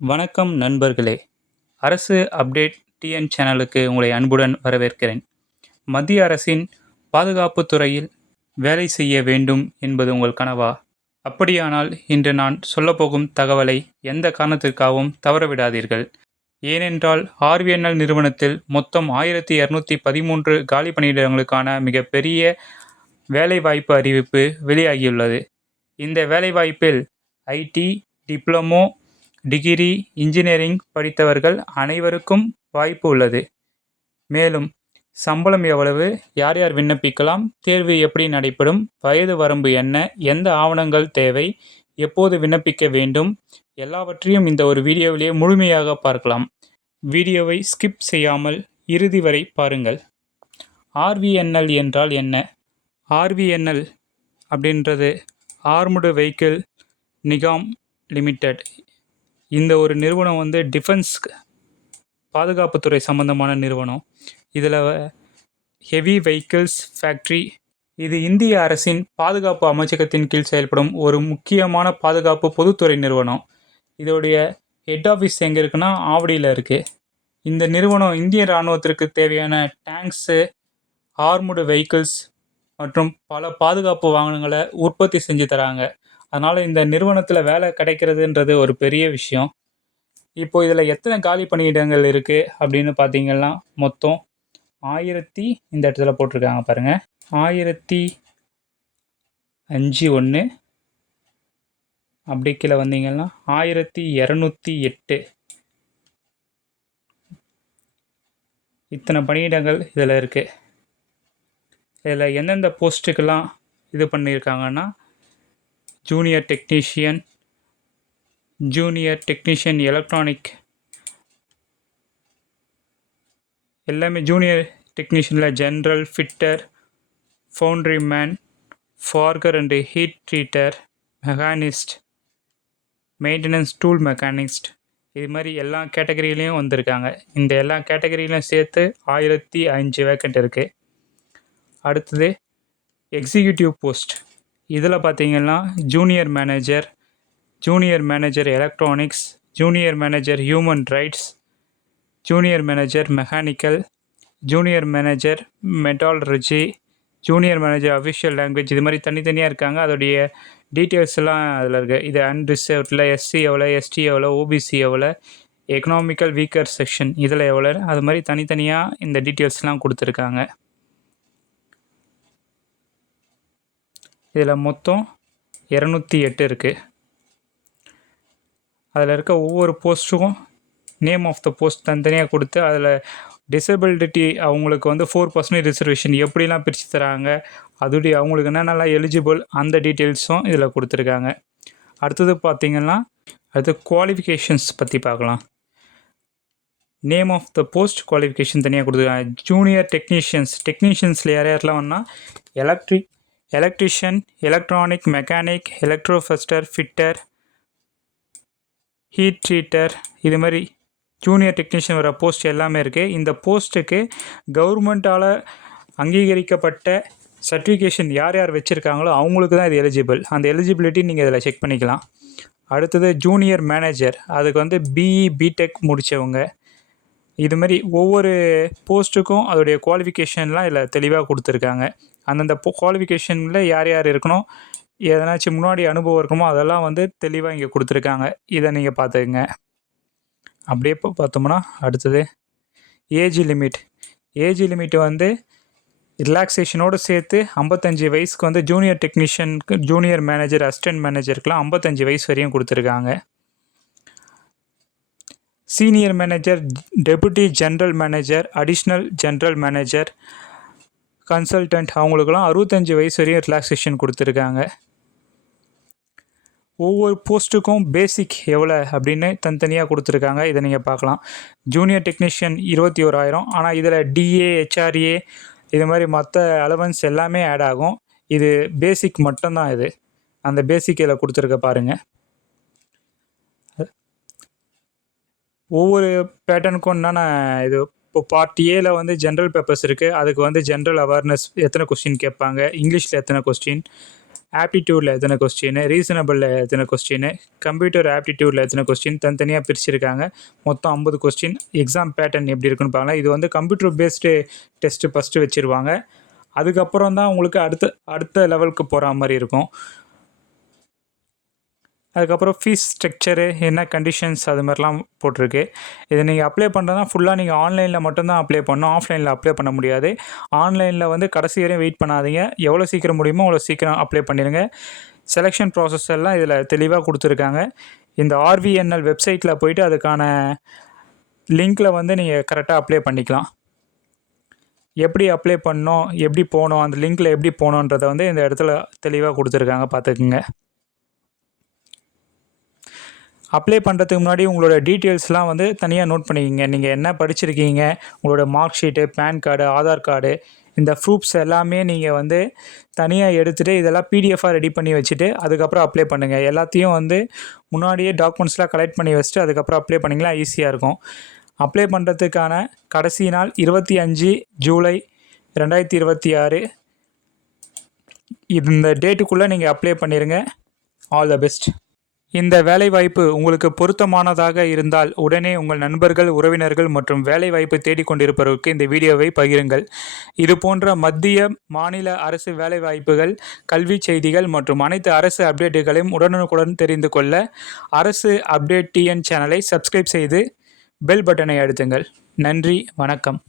வணக்கம் நண்பர்களே! அரசு அப்டேட் டிஎன் சேனலுக்கு உங்களை அன்புடன் வரவேற்கிறேன். மத்திய அரசின் பாதுகாப்புத் துறையில் வேலை செய்ய வேண்டும் என்பது உங்கள் கனவா? அப்படியானால் இன்று நான் சொல்லப்போகும் தகவலை எந்த காரணத்திற்காகவும் தவறவிடாதீர்கள். ஏனென்றால் ஆர்விஎன்எல் நிறுவனத்தில் மொத்தம் 1213 காலி பணியிடங்களுக்கான மிகப்பெரிய வேலைவாய்ப்பு அறிவிப்பு வெளியாகியுள்ளது. இந்த வேலைவாய்ப்பில் ஐடி, டிப்ளமோ, டிகிரி, இன்ஜினியரிங் படித்தவர்கள் அனைவருக்கும் வாய்ப்பு உள்ளது. மேலும் சம்பளம் எவ்வளவு, யார் யார் விண்ணப்பிக்கலாம், தேர்வு எப்படி நடைபெறும், வயது வரம்பு என்ன, எந்த ஆவணங்கள் தேவை, எப்போது விண்ணப்பிக்க வேண்டும், எல்லாவற்றையும் இந்த ஒரு வீடியோவிலேயே முழுமையாக பார்க்கலாம். வீடியோவை ஸ்கிப் செய்யாமல் இறுதி வரை பாருங்கள். ஆர்விஎன்எல் என்றால் என்ன? ஆர்விஎன்எல் அப்படின்றது ஆர்முடு வெஹிக்கிள் நிகாம் லிமிடெட். இந்த ஒரு நிறுவனம் டிஃபென்ஸ் பாதுகாப்புத்துறை சம்பந்தமான நிறுவனம். இதில் ஹெவி வெஹிக்கிள்ஸ் ஃபேக்ட்ரி. இது இந்திய அரசின் பாதுகாப்பு அமைச்சகத்தின் கீழ் செயல்படும் ஒரு முக்கியமான பாதுகாப்பு பொதுத்துறை நிறுவனம். இதோடைய ஹெட் ஆஃபீஸ் எங்கே இருக்குன்னா ஆவடியில் இருக்குது. இந்த நிறுவனம் இந்திய இராணுவத்திற்கு தேவையான டேங்க்ஸு, ஆர்முடு வெஹிக்கிள்ஸ் மற்றும் பல பாதுகாப்பு வாகனங்களை உற்பத்தி செஞ்சு தராங்க. அதனால் இந்த நிறுவனத்தில் வேலை கிடைக்கிறதுன்றது ஒரு பெரிய விஷயம். இப்போ இதில் எத்தனை காலி பணியிடங்கள் இருக்குது அப்படின்னு பார்த்தீங்கன்னா மொத்தம் 1000 இந்த இடத்துல போட்டிருக்காங்க பாருங்கள். 1005 ஒன்று, அப்படி கீழே வந்தீங்கன்னா 1208 இத்தனை பணியிடங்கள் இதில் இருக்குது. இதில் எந்தெந்த போஸ்ட்டுக்கெல்லாம் இது பண்ணியிருக்காங்கன்னா ஜூனியர் டெக்னீஷியன் எலக்ட்ரானிக், எல்லாமே ஜூனியர் டெக்னீஷியனில் general, fitter, foundry man, forger and heat treater, machinist, maintenance tool machinist, இது மாதிரி எல்லா கேட்டகரியிலையும் வந்திருக்காங்க. இந்த எல்லா கேட்டகரியிலையும் சேர்த்து 1005 வேக்கண்ட் இருக்குது. அடுத்தது எக்ஸிக்யூட்டிவ் போஸ்ட். இதில் பார்த்தீங்கன்னா junior manager electronics, junior manager human rights, junior manager mechanical, junior manager metallurgy, junior manager official language, இது மாதிரி தனித்தனியாக இருக்காங்க. அதோடைய டீட்டெயில்ஸ் எல்லாம் அதில் இருக்குது. இது அன்ரிசர்வ்டில் எஸ்சி எவ்வளோ, எஸ்டி எவ்வளோ, ஓபிசி எவ்வளோ, எக்கனாமிக்கல் வீக்கர் செக்ஷன் இதில் எவ்வளோ, அது மாதிரி தனித்தனியாக இந்த டீட்டெயில்ஸ்லாம் கொடுத்துருக்காங்க. இதில் மொத்தம் 208 இருக்குது. அதில் இருக்க ஒவ்வொரு போஸ்ட்டுக்கும் நேம் ஆஃப் த போஸ்ட் தனித்தனியாக கொடுத்து அதில் டிசபிலிட்டி அவங்களுக்கு 4% ரிசர்வேஷன் எப்படிலாம் பிரித்து தராங்க, அதோடைய அவங்களுக்கு என்னென்னலாம் எலிஜிபிள் அந்த டீட்டெயில்ஸும் இதில் கொடுத்துருக்காங்க. அடுத்தது பார்த்திங்கன்னா குவாலிஃபிகேஷன்ஸ் பற்றி பார்க்கலாம். Name of the post, qualification தனியாக கொடுத்துருக்காங்க. ஜூனியர் டெக்னீஷியன்ஸில் யார் யாரெல்லாம் வந்தால் எலக்ட்ரிஷியன், எலக்ட்ரானிக், மெக்கானிக், எலக்ட்ரோஃபஸ்டர், ஃபிட்டர், ஹீட் ட்ரீட்டர், இது மாதிரி ஜூனியர் டெக்னீஷியன் வர போஸ்ட் எல்லாமே இருக்குது. இந்த போஸ்ட்டுக்கு கவர்மெண்ட்டால் அங்கீகரிக்கப்பட்ட சர்டிஃபிகேஷன் யார் யார் வச்சுருக்காங்களோ அவங்களுக்கு தான் இது எலிஜிபிள். அந்த எலிஜிபிலிட்டி நீங்கள் இதில் செக் பண்ணிக்கலாம். அடுத்தது ஜூனியர் மேனேஜர், அதுக்கு பிஇ, பிடெக் முடித்தவங்க. இது மாதிரி ஒவ்வொரு போஸ்ட்டுக்கும் அதோடைய குவாலிஃபிகேஷன்லாம் இதில் தெளிவாக கொடுத்துருக்காங்க. அந்தந்த குவாலிஃபிகேஷனில் யார் யார் இருக்கணும், எதனாச்சும் முன்னாடி அனுபவம் இருக்கணுமோ அதெல்லாம் தெளிவாக இங்கே கொடுத்துருக்காங்க. இதை நீங்கள் பார்த்துக்குங்க. அப்படியே பார்த்தோம்னா அடுத்தது ஏஜ் லிமிட் ரிலாக்ஸேஷனோடு சேர்த்து 55 வயசுக்கு ஜூனியர் டெக்னீஷியனுக்கு, ஜூனியர் மேனேஜர், அசிஸ்டன்ட் மேனேஜருக்கெலாம் 55 வயசு வரையும் கொடுத்துருக்காங்க. Senior manager, deputy general manager, additional general manager, consultant அவங்களுக்கெல்லாம் 65 வயசு வரையும் ரிலாக்ஸேஷன் கொடுத்துருக்காங்க. ஒவ்வொரு போஸ்ட்டுக்கும் பேசிக் எவ்வளோ அப்படின்னு தனித்தனியாக கொடுத்துருக்காங்க. இதை நீங்கள் பார்க்கலாம். ஜூனியர் டெக்னீஷியன் 21,000, ஆனால் இதில் டிஏ, ஹெச்ஆர்ஏ இது மாதிரி மற்ற அலவன்ஸ் எல்லாமே ஆட் ஆகும். இது பேசிக் மட்டும்தான். இது அந்த பேசிக் இதில் கொடுத்துருக்க பாருங்கள். ஒவ்வொரு பேட்டர்னுக்கும் என்னென்ன இது இப்போ பார்ட் ஏல ஜென்ரல் பேப்பர்ஸ் இருக்குது. அதுக்கு ஜென்ரல் அவேர்னஸ் எத்தனை கொஸ்டின் கேட்பாங்க, இங்கிலீஷில் எத்தனை கொஸ்டின், ஆப்டிடியூடில் எத்தனை கொஸ்டின், ரீசனபிளில் எத்தனை கொஸ்டின், கம்ப்யூட்டர் ஆப்டிடியூடில் எத்தனை கொஸ்டின் தனித்தனியாக பிரிச்சிருக்காங்க. மொத்தம் 50 கொஸ்டின். எக்ஸாம் பேட்டர்ன் எப்படி இருக்குன்னு பார்க்கலாம். இது வந்து கம்ப்யூட்டர் பேஸ்டு டெஸ்ட்டு ஃபஸ்ட்டு வச்சுருவாங்க. அதுக்கப்புறம் தான் உங்களுக்கு அடுத்த லெவலுக்கு போகிற மாதிரி இருக்கும். அதுக்கப்புறம் ஃபீஸ் ஸ்ட்ரக்சரு என்ன கண்டிஷன்ஸ் அது மாதிரிலாம் போட்டிருக்கு. இதை நீங்கள் அப்ளை பண்ணுறதுனா ஃபுல்லாக நீங்கள் ஆன்லைனில் மட்டும்தான் அப்ளை பண்ணணும். ஆஃப்லைனில் அப்ளை பண்ண முடியாது. ஆன்லைனில் வந்து கடைசி வரையும் வெயிட் பண்ணாதீங்க. எவ்வளோ சீக்கிரம் முடியுமோ அவ்வளோ சீக்கிரம் அப்ளை பண்ணிடுங்க. செலெக்ஷன் ப்ராசஸ் எல்லாம் இதில் தெளிவாக கொடுத்துருக்காங்க. இந்த RVNL வெப்சைட்டில் போய்ட்டு அதுக்கான லிங்க்கில் வந்து நீங்கள் கரெக்டாக அப்ளை பண்ணிக்கலாம். எப்படி அப்ளை பண்ணணும், எப்படி போகணும், அந்த லிங்க்கில் எப்படி போகணுன்றதை வந்து இந்த இடத்துல தெளிவாக கொடுத்துருக்காங்க, பார்த்துக்குங்க. அப்ளை பண்ணுறதுக்கு முன்னாடி உங்களோட டீட்டெயில்ஸ்லாம் வந்து தனியாக நோட் பண்ணிக்கிங்க. நீங்கள் என்ன படிச்சிருக்கீங்க, உங்களோட mark sheet, pan card, Aadhaar card, இந்த ப்ரூஃப்ஸ் எல்லாமே நீங்கள் வந்து தனியாக எடுத்துகிட்டு இதெல்லாம் PDF-ஆக ரெடி பண்ணி வச்சுட்டு அதுக்கப்புறம் அப்ளை பண்ணுங்கள். எல்லாத்தையும் வந்து முன்னாடியே டாக்குமெண்ட்ஸ்லாம் கலெக்ட் பண்ணி வச்சுட்டு அதுக்கப்புறம் அப்ளை பண்ணிங்கன்னா ஈஸியாக இருக்கும். அப்ளை பண்ணுறதுக்கான கடைசி நாள் 25 ஜூலை 2026. இந்த டேட்டுக்குள்ளே நீங்கள் அப்ளை பண்ணிடுங்க. All the best. இந்த வேலைவாய்ப்பு உங்களுக்கு பொருத்தமானதாக இருந்தால் உடனே உங்கள் நண்பர்கள், உறவினர்கள் மற்றும் வேலைவாய்ப்பு தேடிக்கொண்டிருப்பவர்களுக்கு இந்த வீடியோவை பகிருங்கள். இது போன்ற மத்திய, மாநில அரசு வேலைவாய்ப்புகள், கல்வி செய்திகள் மற்றும் அனைத்து அரசு அப்டேட்டுகளையும் உடனுக்குடன் தெரிந்து கொள்ள அரசு அப்டேட் TN சேனலை சப்ஸ்கிரைப் செய்து பெல் பட்டனை அழுத்துங்கள். நன்றி, வணக்கம்.